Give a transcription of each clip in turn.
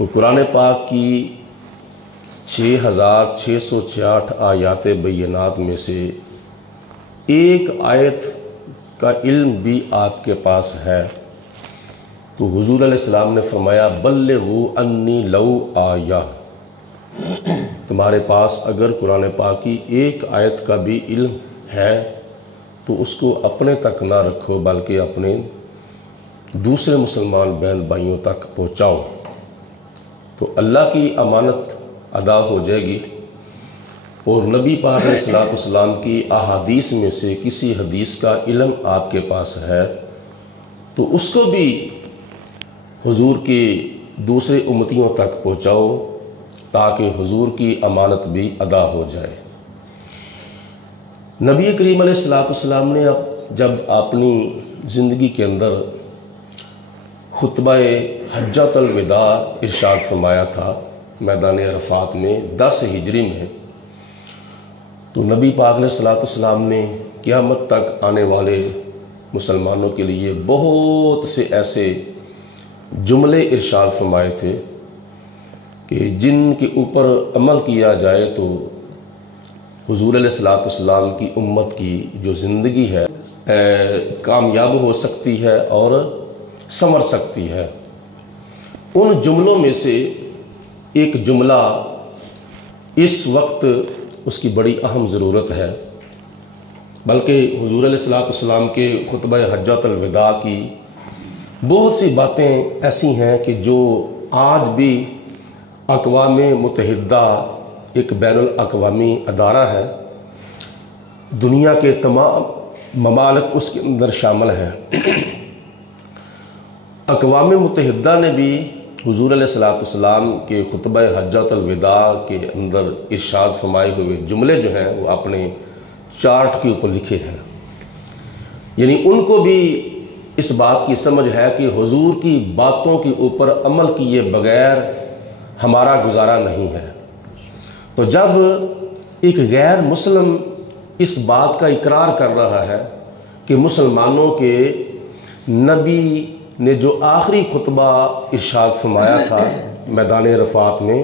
تو قرآن پاک کی 6666 آیات بینات میں سے ایک آیت کا علم بھی آپ کے پاس ہے، تو حضور علیہ السلام نے فرمایا بلغوا انی لو آیہ، تمہارے پاس اگر قرآن پاک کی ایک آیت کا بھی علم ہے تو اس کو اپنے تک نہ رکھو بلکہ اپنے دوسرے مسلمان بہن بھائیوں تک پہنچاؤ، تو اللہ کی امانت ادا ہو جائے گی۔ اور نبی پاک علیہ السلام کی احادیث میں سے کسی حدیث کا علم آپ کے پاس ہے تو اس کو بھی حضور کے دوسرے امتیوں تک پہنچاؤ تاکہ حضور کی امانت بھی ادا ہو جائے۔ نبی کریم علیہ السلام نے جب اپنی زندگی کے اندر خطبہ حجۃ الوداع ارشاد فرمایا تھا میدان عرفات میں 10 ہجری میں، تو نبی پاک علیہ السلام نے قیامت تک آنے والے مسلمانوں کے لیے بہت سے ایسے جملے ارشاد فرمائے تھے کہ جن کے اوپر عمل کیا جائے تو حضور علیہ السلام کی امت کی جو زندگی ہے کامیاب ہو سکتی ہے اور سنور سکتی ہے۔ ان جملوں میں سے ایک جملہ اس وقت اس کی بڑی اہم ضرورت ہے، بلکہ حضور علیہ السلام کے خطبہ حجۃ الوداع کی بہت سی باتیں ایسی ہیں کہ جو آج بھی اقوام متحدہ ایک بین الاقوامی ادارہ ہے، دنیا کے تمام ممالک اس کے اندر شامل ہیں۔ اقوام متحدہ نے بھی حضور علیہ السلام کے خطبہ حجۃ الوداع کے اندر ارشاد فرمائے ہوئے جملے جو ہیں وہ اپنے چارٹ کے اوپر لکھے ہیں، یعنی ان کو بھی اس بات کی سمجھ ہے کہ حضور کی باتوں کے اوپر عمل کیے بغیر ہمارا گزارا نہیں ہے۔ تو جب ایک غیر مسلم اس بات کا اقرار کر رہا ہے کہ مسلمانوں کے نبی نے جو آخری خطبہ ارشاد فرمایا تھا میدان عرفات میں،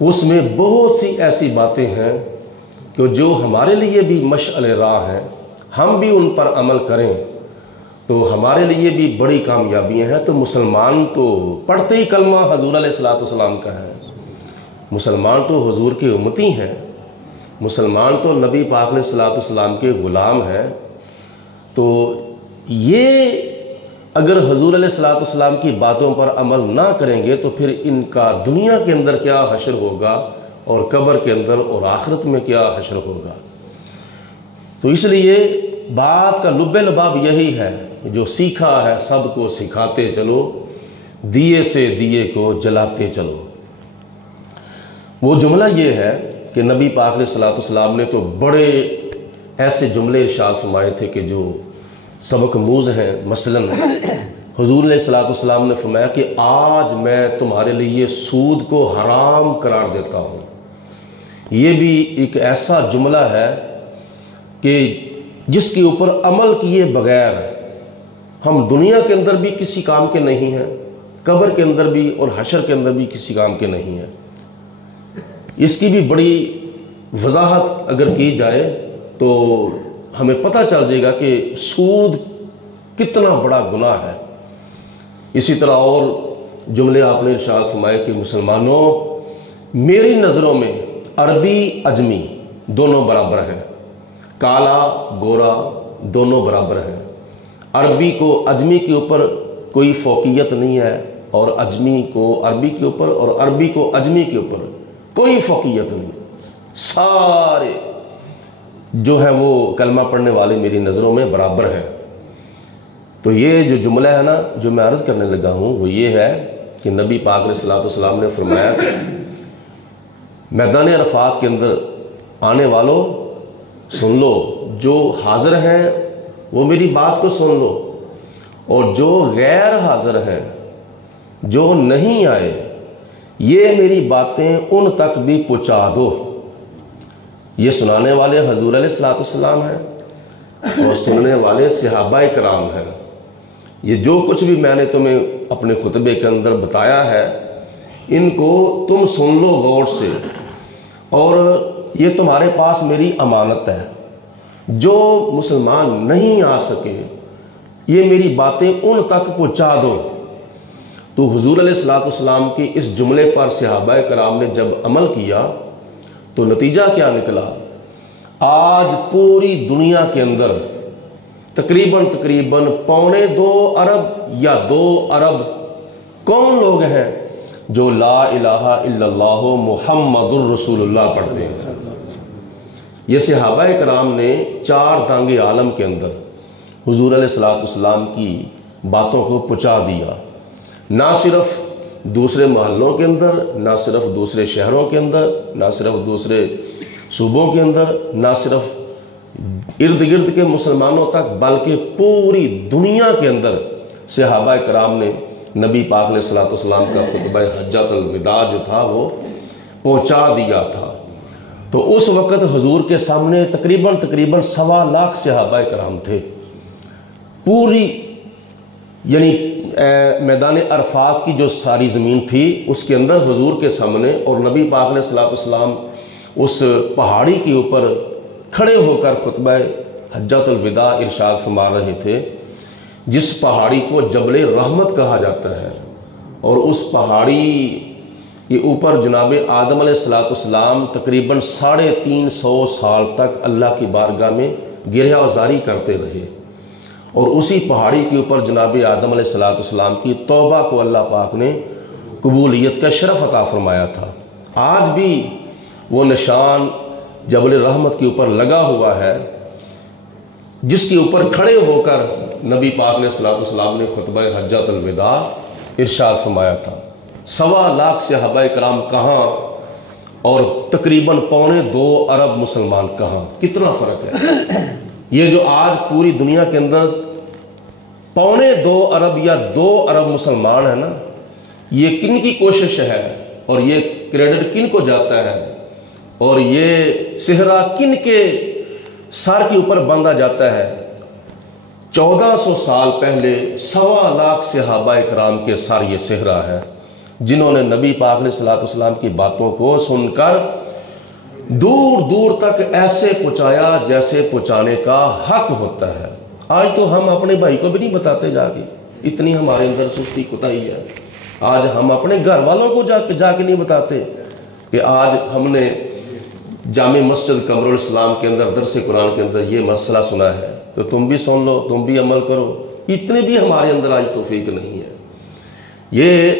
اس میں بہت سی ایسی باتیں ہیں کہ جو ہمارے لیے بھی مشعل راہ ہیں، ہم بھی ان پر عمل کریں تو ہمارے لیے بھی بڑی کامیابیاں ہیں۔ تو مسلمان تو پڑھتے ہی کلمہ حضور علیہ السلام کا ہے، مسلمان تو حضور کے امتی ہیں، مسلمان تو نبی پاک علیہ السلام کے غلام ہیں۔ تو یہ اگر حضور علیہ السلام کی باتوں پر عمل نہ کریں گے تو پھر ان کا دنیا کے اندر کیا حشر ہوگا اور قبر کے اندر اور آخرت میں کیا حشر ہوگا۔ تو اس لیے بات کا لب لباب یہی ہے، جو سیکھا ہے سب کو سکھاتے چلو، دیے سے دیے کو جلاتے چلو۔ وہ جملہ یہ ہے کہ نبی پاک علیہ السلام نے تو بڑے ایسے جملے ارشاد فرمائے تھے کہ جو سبق موز ہیں۔ مثلاً حضور علیہ السلام نے فرمایا کہ آج میں تمہارے لیے سود کو حرام قرار دیتا ہوں۔ یہ بھی ایک ایسا جملہ ہے کہ جس کے اوپر عمل کیے بغیر ہم دنیا کے اندر بھی کسی کام کے نہیں ہیں، قبر کے اندر بھی اور حشر کے اندر بھی کسی کام کے نہیں ہیں۔ اس کی بھی بڑی وضاحت اگر کی جائے تو ہمیں پتہ چل جائے گا کہ سود کتنا بڑا گناہ ہے۔ اسی طرح اور جملے آپ نے ارشاد فرمائے کہ مسلمانوں، میری نظروں میں عربی اجمی دونوں برابر ہیں، کالا گورا دونوں برابر ہیں۔ عربی کو اجمی کے اوپر کوئی فوقیت نہیں ہے، اور اجمی کو عربی کے اوپر اور عربی کو اجمی کے اوپر کوئی فوقیت نہیں۔ سارے جو ہیں وہ کلمہ پڑھنے والے میری نظروں میں برابر ہیں۔ تو یہ جو جملہ ہے نا جو میں عرض کرنے لگا ہوں وہ یہ ہے کہ نبی پاک علیہ السلام نے فرمایا کہ میدان عرفات کے اندر آنے والوں سن لو، جو حاضر ہیں وہ میری بات کو سن لو، اور جو غیر حاضر ہیں، جو نہیں آئے، یہ میری باتیں ان تک بھی پہنچا دو۔ یہ سنانے والے حضور علیہ السلام ہیں اور سننے والے صحابہ کرام ہیں۔ یہ جو کچھ بھی میں نے تمہیں اپنے خطبے کے اندر بتایا ہے ان کو تم سن لو غور سے، اور یہ تمہارے پاس میری امانت ہے، جو مسلمان نہیں آ سکے یہ میری باتیں ان تک پہنچا دو۔ تو حضور علیہ السلام کی اس جملے پر صحابہ کرام نے جب عمل کیا تو نتیجہ کیا نکلا؟ آج پوری دنیا کے اندر تقریباً 2.25 ارب یا 2 ارب کون لوگ ہیں جو لا الہ الا اللہ محمد الرسول اللہ پڑھتے ہیں؟ یہ صحابہ کرام نے 4 دانگ عالم کے اندر حضور علیہ السلام کی باتوں کو پہنچا دیا، نہ صرف دوسرے محلوں کے اندر، نہ صرف دوسرے شہروں کے اندر، نہ صرف دوسرے صوبوں کے اندر، نہ صرف ارد گرد کے مسلمانوں تک، بلکہ پوری دنیا کے اندر صحابہ کرام نے نبی پاک علیہ السلام کا خطبہ حجۃ الوداع جو تھا وہ پہنچا دیا تھا۔ تو اس وقت حضور کے سامنے تقریباً 1.25 لاکھ صحابہ کرام تھے۔ پوری یعنی میدان عرفات کی جو ساری زمین تھی اس کے اندر حضور کے سامنے، اور نبی پاک علیہ السلام اس پہاڑی کے اوپر کھڑے ہو کر خطبہ حجۃ الوداع ارشاد فرما رہے تھے، جس پہاڑی کو جبل رحمت کہا جاتا ہے، اور اس پہاڑی کے اوپر جناب آدم علیہ السلام تقریباً 350 سال تک اللہ کی بارگاہ میں گریہ وزاری کرتے رہے، اور اسی پہاڑی کے اوپر جناب آدم علیہ السلام کی توبہ کو اللہ پاک نے قبولیت کا شرف عطا فرمایا تھا۔ آج بھی وہ نشان جبل رحمت کے اوپر لگا ہوا ہے، جس کے اوپر کھڑے ہو کر نبی پاک علیہ السلام نے خطبہ حجۃ الوداع ارشاد فرمایا تھا۔ 1.25 لاکھ صحابہ کرام کہاں اور تقریباً 2.25 ارب مسلمان کہاں، کتنا فرق ہے؟ یہ جو آج پوری دنیا کے اندر 2.25 ارب یا 2 ارب مسلمان ہیں نا، یہ کن کی کوشش ہے، اور یہ کریڈٹ کن کو جاتا ہے، اور یہ صحرا کن کے سر کے اوپر باندھا جاتا ہے؟ 1400 سال پہلے 1.25 لاکھ صحابہ کرام کے سر یہ صحرا ہے، جنہوں نے نبی پاک علیہ السلام کی باتوں کو سن کر دور دور تک ایسے پہنچایا جیسے پہنچانے کا حق ہوتا ہے۔ آج تو ہم اپنے بھائی کو بھی نہیں بتاتے جا کے، اتنی ہمارے اندر سستی کوتاہی ہے۔ آج ہم اپنے گھر والوں کو جا کے نہیں بتاتے کہ آج ہم نے جامع مسجد قمر الاسلام کے اندر درس قرآن کے اندر یہ مسئلہ سنا ہے، تو تم بھی سن لو، تم بھی عمل کرو۔ اتنے بھی ہمارے اندر آج توفیق نہیں ہے۔ یہ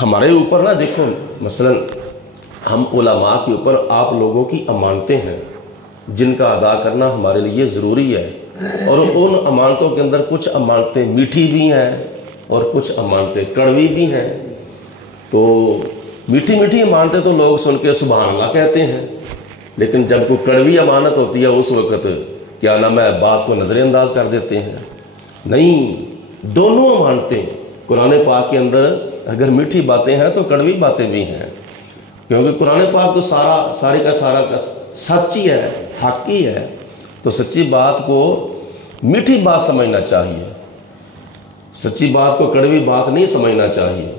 ہمارے اوپر نہ دیکھو، مثلا ہم علماء کے اوپر آپ لوگوں کی امانتیں ہیں جن کا ادا کرنا ہمارے لیے ضروری ہے، اور ان امانتوں کے اندر کچھ امانتیں میٹھی بھی ہیں اور کچھ امانتیں کڑوی بھی ہیں۔ تو میٹھی میٹھی امانتیں تو لوگ سن کے سبحان اللہ کہتے ہیں، لیکن جب کوئی کڑوی امانت ہوتی ہے اس وقت کیا نام ہے، بات کو نظر انداز کر دیتے ہیں۔ نہیں، دونوں امانتیں قرآن پاک کے اندر اگر میٹھی باتیں ہیں تو کڑوی باتیں بھی ہیں، کیونکہ قرآن پاک تو ساری کا سچ ہی ہے، حق ہی ہے، تو سچی بات کو میٹھی بات سمجھنا چاہیے، سچی بات کو کڑوی بات نہیں سمجھنا چاہیے۔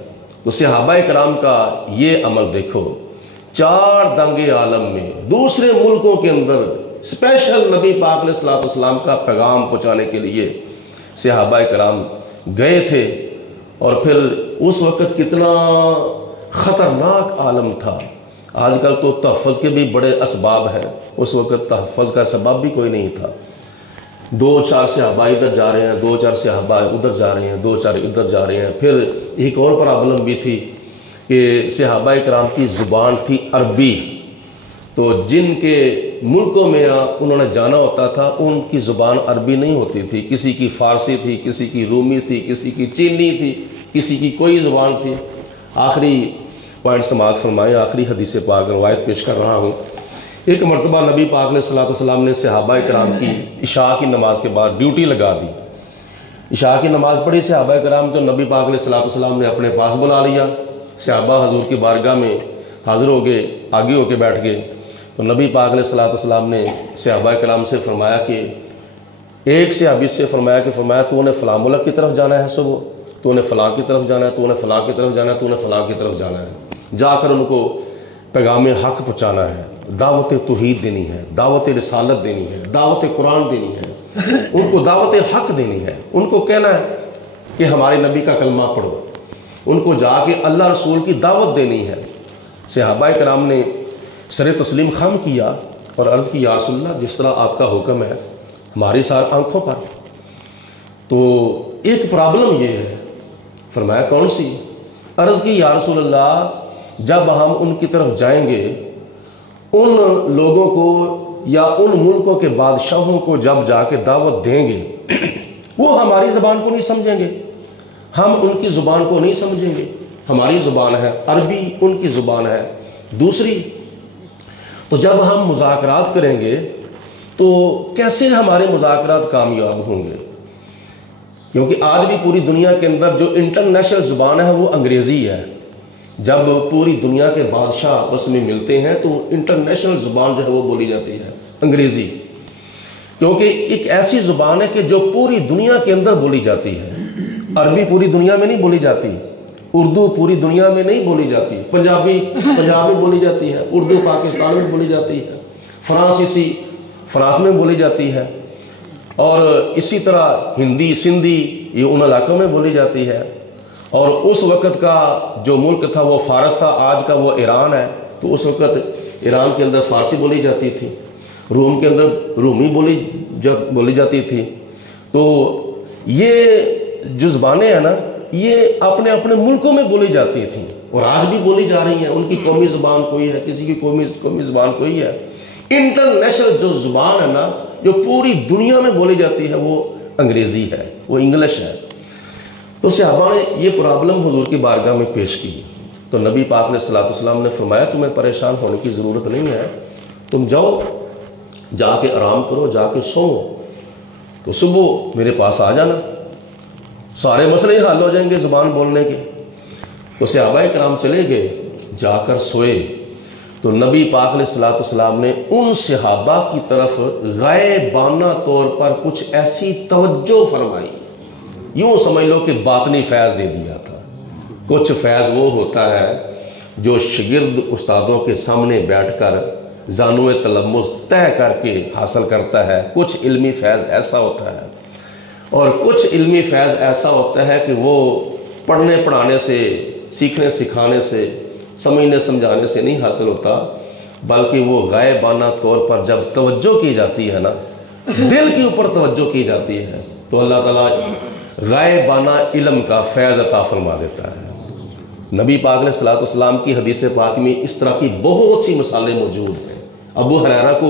تو صحابہ کرام کا یہ عمل دیکھو، 4 دانگ عالم میں دوسرے ملکوں کے اندر اسپیشل نبی پاک علیہ السلام کا پیغام پہنچانے کے لیے صحابہ کرام گئے تھے، اور پھر اس وقت کتنا خطرناک عالم تھا۔ آج کل تو تحفظ کے بھی بڑے اسباب ہیں، اس وقت تحفظ کا سبب بھی کوئی نہیں تھا۔ 2-4 صحابہ ادھر جا رہے ہیں، 2-4 صحابہ ادھر جا رہے ہیں، 2-4 ادھر جا رہے ہیں۔ پھر ایک اور پرابلم بھی تھی کہ صحابہ کرام کی زبان تھی عربی، تو جن کے ملکوں میں انہوں نے جانا ہوتا تھا ان کی زبان عربی نہیں ہوتی تھی، کسی کی فارسی تھی، کسی کی رومی تھی، کسی کی چینی تھی، کسی کی کوئی زبان تھی۔ آخری پوائنٹ سماعت فرمائیں، آخری حدیث پاک روایت پیش کر رہا ہوں۔ ایک مرتبہ نبی پاک علیہ السلام نے صحابہ کرام کی عشاء کی نماز کے بعد ڈیوٹی لگا دی۔ عشاء کی نماز پڑھی صحابہ کرام، تو نبی پاک علیہ السلام نے اپنے پاس بلا لیا۔ صحابہ حضور کی بارگاہ میں حاضر ہو گئے، آگے ہو کے بیٹھ گئے۔ تو نبی پاک علیہ السلام نے صحابہ کرام سے فرمایا کہ ایک صحابی سے فرمایا تو انہیں فلاں ملک کی طرف جانا ہے صبح، تو نے فلاں کی طرف جانا ہے، تو نے فلاں کی طرف جانا ہے، تو نے فلاں کی طرف جانا ہے، جا کر ان کو پیغام حق پہنچانا ہے، دعوت توحید دینی ہے، دعوت رسالت دینی ہے، دعوت قرآن دینی ہے، ان کو دعوت حق دینی ہے، ان کو کہنا ہے کہ ہمارے نبی کا کلمہ پڑھو، ان کو جا کے اللہ رسول کی دعوت دینی ہے۔ صحابہ کرام نے سر تسلیم خم کیا اور عرض کی یا رسول اللہ جس طرح آپ کا حکم ہے ہماری ساری آنکھوں پر، تو ایک پرابلم یہ ہے۔ فرمایا کون سی؟ عرض کی یا رسول اللہ جب ہم ان کی طرف جائیں گے، ان لوگوں کو یا ان ملکوں کے بادشاہوں کو جب جا کے دعوت دیں گے، وہ ہماری زبان کو نہیں سمجھیں گے، ہم ان کی زبان کو نہیں سمجھیں گے، ہماری زبان ہے عربی، ان کی زبان ہے دوسری، تو جب ہم مذاکرات کریں گے تو کیسے ہمارے مذاکرات کامیاب ہوں گے؟ کیونکہ آج بھی پوری دنیا کے اندر جو انٹرنیشنل زبان ہے وہ انگریزی ہے۔ جب پوری دنیا کے بادشاہ اس میں ملتے ہیں تو انٹرنیشنل زبان جو ہے وہ بولی جاتی ہے انگریزی، کیونکہ ایک ایسی زبان ہے کہ جو پوری دنیا کے اندر بولی جاتی ہے۔ عربی پوری دنیا میں نہیں بولی جاتی، اردو پوری دنیا میں نہیں بولی جاتی، پنجابی پنجاب میں بولی جاتی ہے، اردو پاکستان میں بولی جاتی ہے، فرانسیسی فرانس میں بولی جاتی ہے، اور اسی طرح ہندی سندھی یہ ان علاقوں میں بولی جاتی ہے۔ اور اس وقت کا جو ملک تھا وہ فارس تھا، آج کا وہ ایران ہے، تو اس وقت ایران کے اندر فارسی بولی جاتی تھی، روم کے اندر رومی بولی جاتی تھی۔ تو یہ جو زبانیں ہیں نا یہ اپنے اپنے ملکوں میں بولی جاتی تھیں اور آج بھی بولی جا رہی ہیں، ان کی قومی زبان کوئی ہے، کسی کی قومی زبان کوئی ہے۔ انٹرنیشنل جو زبان ہے نا جو پوری دنیا میں بولی جاتی ہے وہ انگریزی ہے، وہ انگلش ہے۔ تو صحابہ نے یہ پرابلم حضور کی بارگاہ میں پیش کی، تو نبی پاک علیہ الصلوۃ والسلام نے فرمایا تمہیں پریشان ہونے کی ضرورت نہیں ہے، تم جاؤ جا کے آرام کرو، جا کے سو، تو صبح میرے پاس آ جانا، سارے مسئلے حل ہو جائیں گے زبان بولنے کے۔ تو صحابہ کرام چلے گئے، جا کر سوئے، تو نبی پاک علیہ الصلوۃ والسلام نے ان صحابہ کی طرف غائبانہ طور پر کچھ ایسی توجہ فرمائی، یوں سمجھ لو کہ باطنی فیض دے دیا تھا۔ کچھ فیض وہ ہوتا ہے جو شاگرد استادوں کے سامنے بیٹھ کر زانو تلمذ طے کر کے حاصل کرتا ہے، کچھ علمی فیض ایسا ہوتا ہے، اور کچھ علمی فیض ایسا ہوتا ہے کہ وہ پڑھنے پڑھانے سے، سیکھنے سکھانے سے، سمجھنے سمجھانے سے نہیں حاصل ہوتا، بلکہ وہ غائبانہ طور پر جب توجہ کی جاتی ہے نا، دل کے اوپر توجہ کی جاتی ہے، تو اللہ تعالیٰ غائبانہ علم کا فیض عطا فرما دیتا ہے۔ نبی پاک علیہ الصلوۃ والسلام کی حدیث پاک میں اس طرح کی بہت سی مثالیں موجود ہیں۔ ابو ہریرہ کو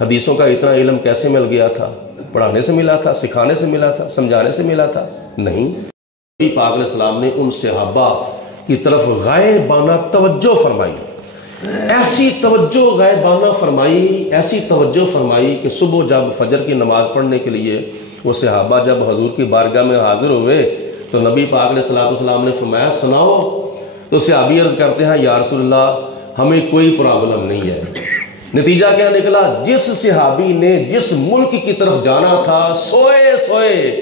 حدیثوں کا اتنا علم کیسے مل گیا تھا؟ پڑھانے سے ملا تھا، سکھانے سے ملا تھا، سمجھانے سے ملا تھا؟ نہیں، نبی پاک علیہ السلام نے ان صحابہ کی طرف غائبانہ توجہ فرمائی، ایسی توجہ غائبانہ فرمائی، ایسی توجہ فرمائی کہ صبح جب فجر کی نماز پڑھنے کے لیے وہ صحابہ جب حضور کی بارگاہ میں حاضر ہوئے تو نبی پاک علیہ الصلوۃ والسلام نے فرمایا سناؤ، تو صحابی عرض کرتے ہیں یا رسول اللہ ہمیں کوئی پرابلم نہیں ہے۔ نتیجہ کیا نکلا؟ جس صحابی نے جس ملک کی طرف جانا تھا سوئے سوئے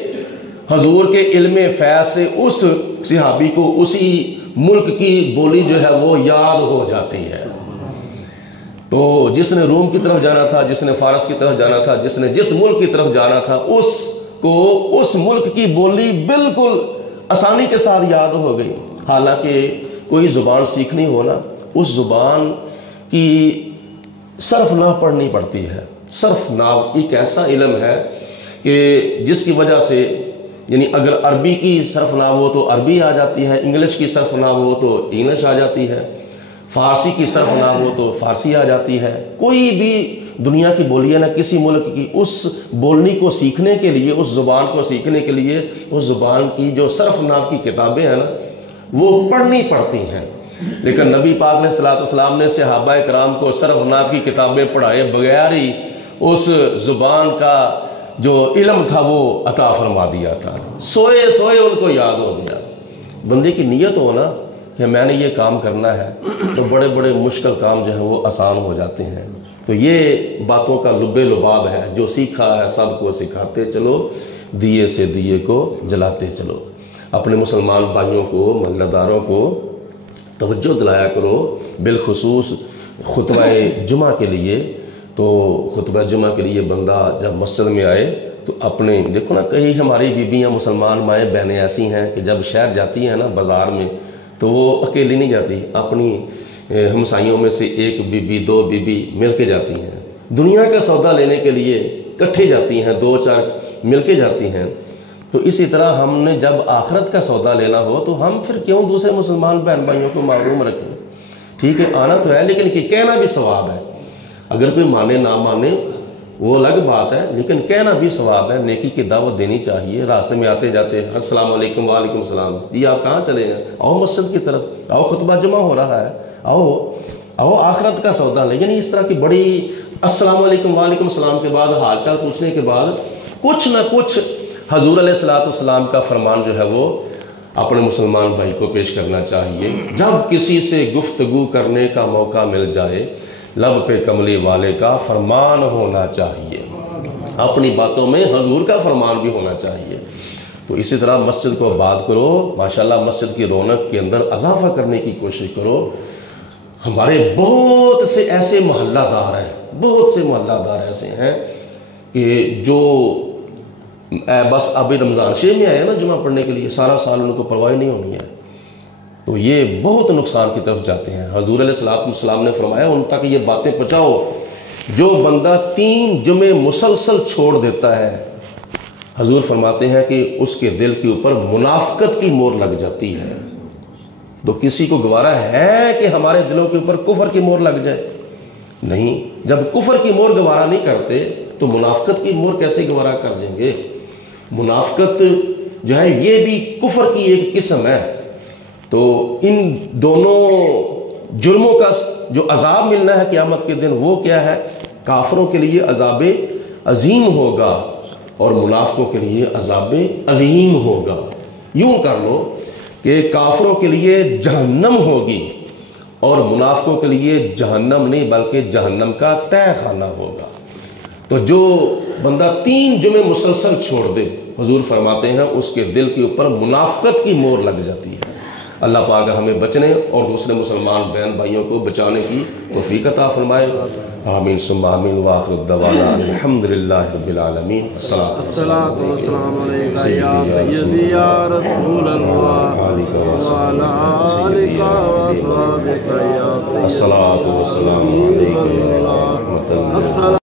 حضور کے علم فیض سے اس صحابی کو اسی ملک کی بولی جو ہے وہ یاد ہو جاتی ہے۔ تو جس نے روم کی طرف جانا تھا، جس نے فارس کی طرف جانا تھا، جس نے جس ملک کی طرف جانا تھا، اس کو اس ملک کی بولی بالکل آسانی کے ساتھ یاد ہو گئی۔ حالانکہ کوئی زبان سیکھنی ہونا، اس زبان کی صرف ناو پڑھنی پڑتی ہے۔ صرف ناو ایک ایسا علم ہے کہ جس کی وجہ سے یعنی اگر عربی کی صرف ناو ہو تو عربی آ جاتی ہے، انگلش کی صرف ناو ہو تو انگلش آ جاتی ہے، فارسی کی صرف ناو ہو تو فارسی آ جاتی ہے۔ کوئی بھی دنیا کی بولی ہے نا کسی ملک کی، اس بولنی کو سیکھنے کے لیے، اس زبان کو سیکھنے کے لیے اس زبان کی جو صرف ناو کی کتابیں ہیں نا وہ پڑھنی پڑتی ہیں۔ لیکن نبی پاک علیہ الصلوۃ والسلام نے صحابہ کرام کو صرف ناو کی کتابیں پڑھائے بغیر ہی اس زبان کا جو علم تھا وہ عطا فرما دیا تھا۔ سوئے سوئے ان کو یاد ہو گیا۔ بندے کی نیت ہو نا کہ میں نے یہ کام کرنا ہے تو بڑے بڑے مشکل کام جو ہیں وہ آسان ہو جاتے ہیں۔ تو یہ باتوں کا لب لباب ہے، جو سیکھا ہے سب کو سکھاتے چلو، دیے سے دیے کو جلاتے چلو۔ اپنے مسلمان بھائیوں کو، محلہ داروں کو توجہ دلایا کرو، بالخصوص خطبہ جمعہ کے لیے۔ تو خطبہ جمعہ کے لیے بندہ جب مسجد میں آئے تو اپنے دیکھو نا، کئی ہماری بیبیاں مسلمان مائیں بہنیں ایسی ہیں کہ جب شہر جاتی ہیں نا بازار میں تو وہ اکیلی نہیں جاتی، اپنی ہمسائیوں میں سے ایک بیوی دو بیوی مل کے جاتی ہیں، دنیا کا سودا لینے کے لیے اکٹھے جاتی ہیں، دو چار مل کے جاتی ہیں۔ تو اسی طرح ہم نے جب آخرت کا سودا لینا ہو تو ہم پھر کیوں دوسرے مسلمان بہن بھائیوں کو محروم رکھیں؟ ٹھیک ہے، آنا تو ہے لیکن کہنا بھی ثواب ہے، اگر کوئی مانے نہ مانے وہ الگ بات ہے، لیکن کہنا بھی ثواب ہے، نیکی کی دعوت دینی چاہیے۔ راستے میں آتے جاتے السلام علیکم وعلیکم السلام، جی آپ کہاں چلے ہیں؟ آؤ مسجد کی طرف، آؤ خطبہ جمعہ ہو رہا ہے، آؤ آخرت کا سودا لیں۔ یعنی اس طرح کی بڑی السلام علیکم وعلیکم السلام کے بعد حال چال پوچھنے کے بعد کچھ نہ کچھ حضور علیہ السلام کا فرمان جو ہے وہ اپنے مسلمان بھائی کو پیش کرنا چاہیے۔ جب کسی سے گفتگو کرنے کا موقع مل جائے، لب پہ کملی والے کا فرمان ہونا چاہیے، اپنی باتوں میں حضور کا فرمان بھی ہونا چاہیے۔ تو اسی طرح مسجد کو آباد کرو، ماشاءاللہ مسجد کی رونق کے اندر اضافہ کرنے کی کوشش کرو۔ ہمارے بہت سے ایسے محلہ دار ہیں، بہت سے محلہ دار ایسے ہیں کہ جو بس ابھی رمضان شریف میں آئے نا جمعہ پڑھنے کے لیے، سارا سال ان کو پرواہ نہیں ہونی ہے، تو یہ بہت نقصان کی طرف جاتے ہیں۔ حضور علیہ السلام نے فرمایا ان تک یہ باتیں پہنچاؤ، جو بندہ 3 جمعے مسلسل چھوڑ دیتا ہے، حضور فرماتے ہیں کہ اس کے دل کے اوپر منافقت کی مور لگ جاتی ہے۔ تو کسی کو گوارا ہے کہ ہمارے دلوں کے اوپر کفر کی مور لگ جائے؟ نہیں، جب کفر کی مور گوارا نہیں کرتے تو منافقت کی مور کیسے گوارا کر دیں گے؟ منافقت جو ہے یہ بھی کفر کی ایک قسم ہے۔ تو ان دونوں جرموں کا جو عذاب ملنا ہے قیامت کے دن وہ کیا ہے؟ کافروں کے لیے عذاب عظیم ہوگا اور منافقوں کے لیے عذاب علیم ہوگا۔ یوں کر لو کہ کافروں کے لیے جہنم ہوگی اور منافقوں کے لیے جہنم نہیں بلکہ جہنم کا تہہ خانہ ہوگا۔ تو جو بندہ 3 جمعے مسلسل چھوڑ دے، حضور فرماتے ہیں اس کے دل کے اوپر منافقت کی مور لگ جاتی ہے۔ اللہ پاک ہمیں بچنے اور دوسرے مسلمان بہن بھائیوں کو بچانے کی توفیق عطا فرمائے۔ آمین ثم آمین، وآخر الدعوانا الحمدللہ رب العالمین۔ الصلاۃ والسلام علیکہ یا سیدی یا رسول اللہ وعلی آلک واصحابک یا سیدی الصلاۃ والسلام علیکہ یا رحمۃ اللہ۔